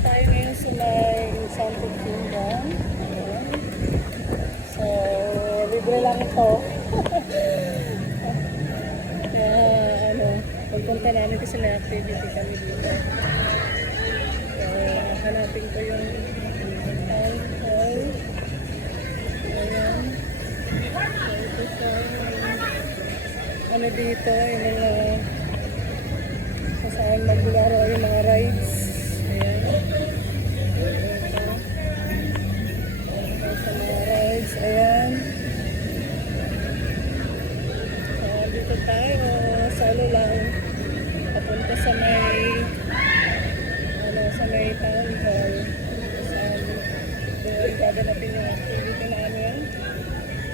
tayo ngayon sa may Enchanted Kingdom. Ayan. So, libre lang ito. Kaya, pagpunta namin kasi may activity kami dito. So, hanapin ko yung hall. Ayan. So, ito sa dito, yung mga saan maglaro yung mga rides. Ayan. Sa mga rides. Ayan. Dito tayo. Solo lang. Papunta sa may town hall. Saan doon gaganapin yung activity namin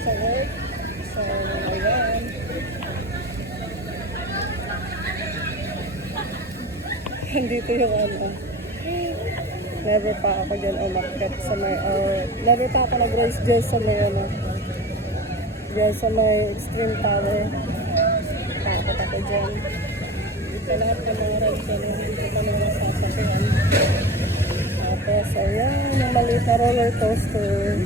sa work. So, ayan. Dito yung never pa ako dyan umakyat sa may, never pa ako nag-race dyan sa may, dyan sa may Extreme Tower. Takot ako dyan. Dito lahat ng mga rides dyan, dito ka mga sasakyan. Tapos, ayan, yung maliit na roller coaster.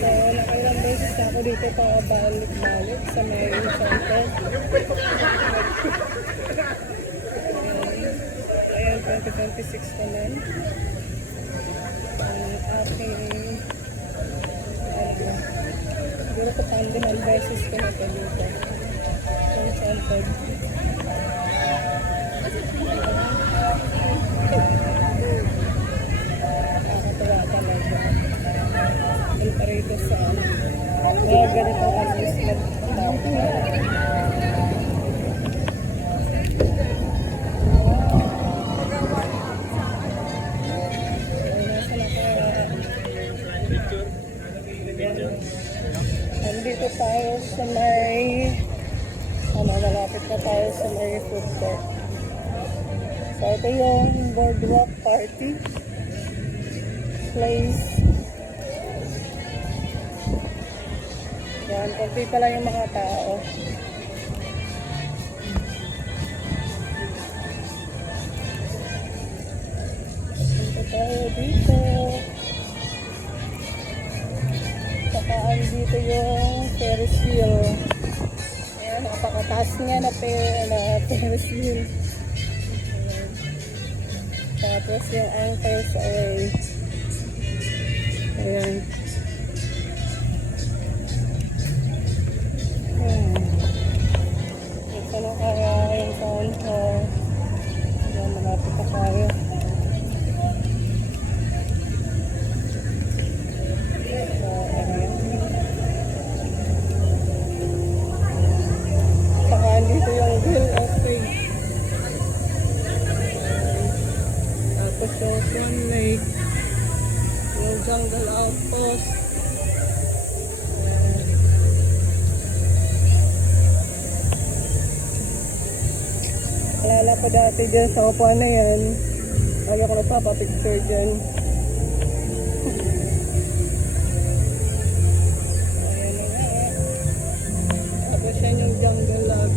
So, nakailang beses na ako dito pa balik-balik sa may Enchanted. Ayan, 2026 naman. Ang aking siguro ko pandihan beses ko na ito dito. Enchanted. Nakakatawa talaga. Yung parito sa mga ganito amusement. Nandito tayo sa may malapit na tayo sa may food court. So ito yung boardwalk party place. Yan, konti pa lang yung mga tao. Punta tayo dito. Saka dito yung Ferris wheel. Ayan, napakataas niya na Ferris wheel. Ayan. Tapos yung anchors away. Ayan. Ito na kaya yung town hall. Ayan, malapit na tayo. Dito yung Wheel of Fate. Tapos yung Swan Lake. Yung Jungle Outpost. Alala ko dati dyan sa upuan na yan. Lagi ako nagpapapicture dyan. Ayan na nga. Tapos yan yung Jungle Log.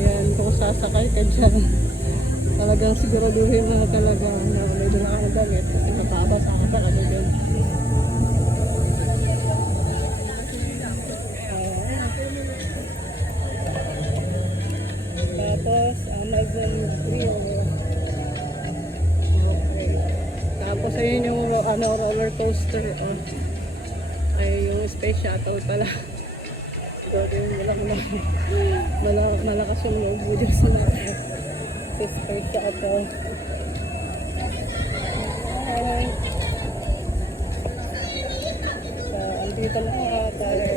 Ayan, kung sasakay ka dyan, talagang siguraduhin mo talaga na may doon ako damit kasi matabas ako sa ano dyan. Tapos, Amazon Grill. Okay. Tapos, ayun yung roller coaster. Ay, yung space shuttle pala. Gagawin mo lang na malakas yung loob mo dyan sa lahat. Sister siya ito. So, andito na tayo.